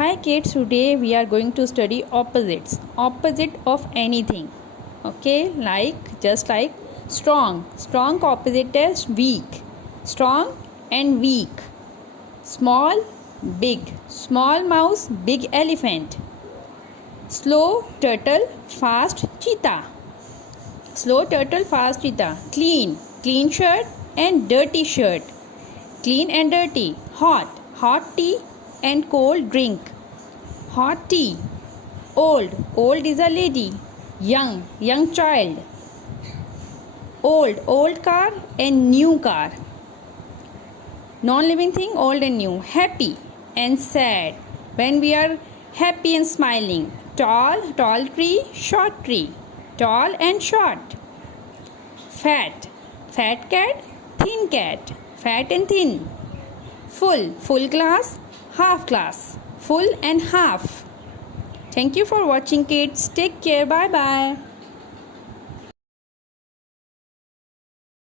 Hi kids, today we are going to study opposites. Opposite of anything. Okay, just like strong. Strong opposite is weak. Strong and weak. Small, big. Small mouse, big elephant. Slow turtle, fast cheetah. Slow turtle, fast cheetah. Clean. Clean shirt and dirty shirt. Clean and dirty. Hot. Hot tea and cold drink. Hot tea. Old. Old is a lady. Young. Young child. Old. Old car and new car. Non-living thing, old and new. Happy and sad. When we are happy and smiling. Tall. Tall tree. Short tree. Tall and short. Fat. Fat cat. Thin cat. Fat and thin. Full. Full glass. Half glass. Full and half. Thank you for watching kids. Take care. Bye bye.